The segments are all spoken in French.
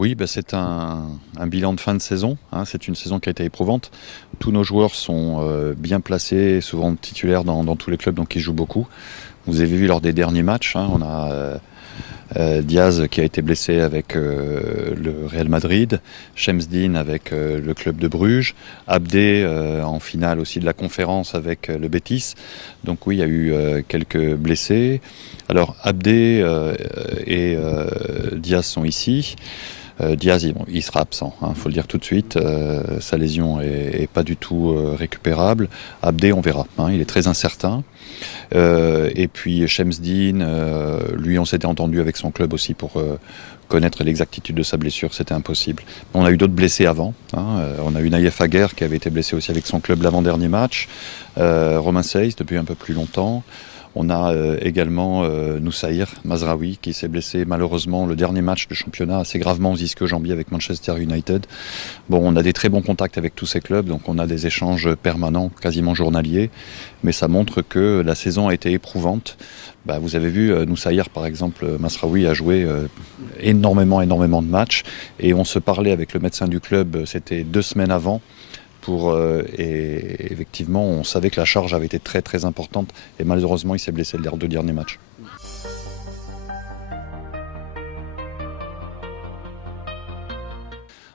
Oui, bah, c'est un bilan de fin de saison, hein. C'est une saison qui a été éprouvante. Tous nos joueurs sont bien placés, souvent titulaires dans tous les clubs, donc ils jouent beaucoup. Vous avez vu lors des derniers matchs, hein, on a Diaz qui a été blessé avec le Real Madrid, Shemsdine avec le club de Bruges, Abdé en finale aussi de la conférence avec le Betis. Donc oui, il y a eu quelques blessés. Alors Abdé et Diaz sont ici. Diaz, il sera absent, il faut le dire tout de suite. Sa lésion est pas du tout récupérable. Abdé, on verra, hein, il est très incertain. Et puis Shemsdine, lui, on s'était entendu avec son club aussi pour connaître l'exactitude de sa blessure, c'était impossible. On a eu d'autres blessés avant, hein. On a eu Naïef Aguerre qui avait été blessé aussi avec son club l'avant-dernier match. Romain Seyss depuis un peu plus longtemps. On a également Noussaïr Mazraoui qui s'est blessé malheureusement le dernier match de championnat assez gravement aux ischio-jambiers avec Manchester United. Bon, on a des très bons contacts avec tous ces clubs, donc on a des échanges permanents, quasiment journaliers, mais ça montre que la saison a été éprouvante. Bah, vous avez vu, Noussaïr par exemple, Mazraoui a joué énormément de matchs, et on se parlait avec le médecin du club, c'était 2 semaines avant, et effectivement, on savait que la charge avait été très importante et malheureusement, il s'est blessé les 2 derniers matchs.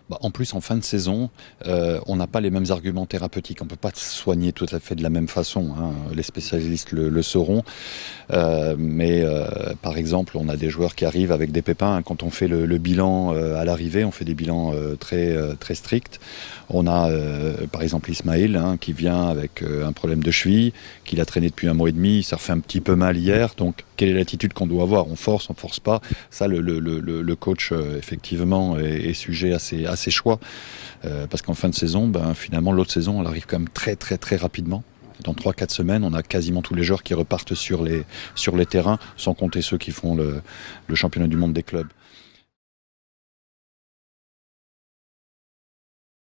Bah, en plus, en fin de saison, on n'a pas les mêmes arguments thérapeutiques. On ne peut pas soigner tout à fait de la même façon, hein. Les spécialistes le sauront. Mais par exemple, on a des joueurs qui arrivent avec des pépins. Quand on fait le bilan à l'arrivée, on fait des bilans très stricts. On a par exemple Ismaël, hein, qui vient avec un problème de cheville, qu'il a traîné depuis 1 mois et demi. Il s'est refait un petit peu mal hier. Donc, quelle est l'attitude qu'on doit avoir? On force pas? Ça, le coach, effectivement, est sujet à ses choix. Parce qu'en fin de saison, ben, finalement, l'autre saison, elle arrive quand même très rapidement. Dans 3 4 semaines, on a quasiment tous les joueurs qui repartent sur les terrains, sans compter ceux qui font le championnat du monde des clubs.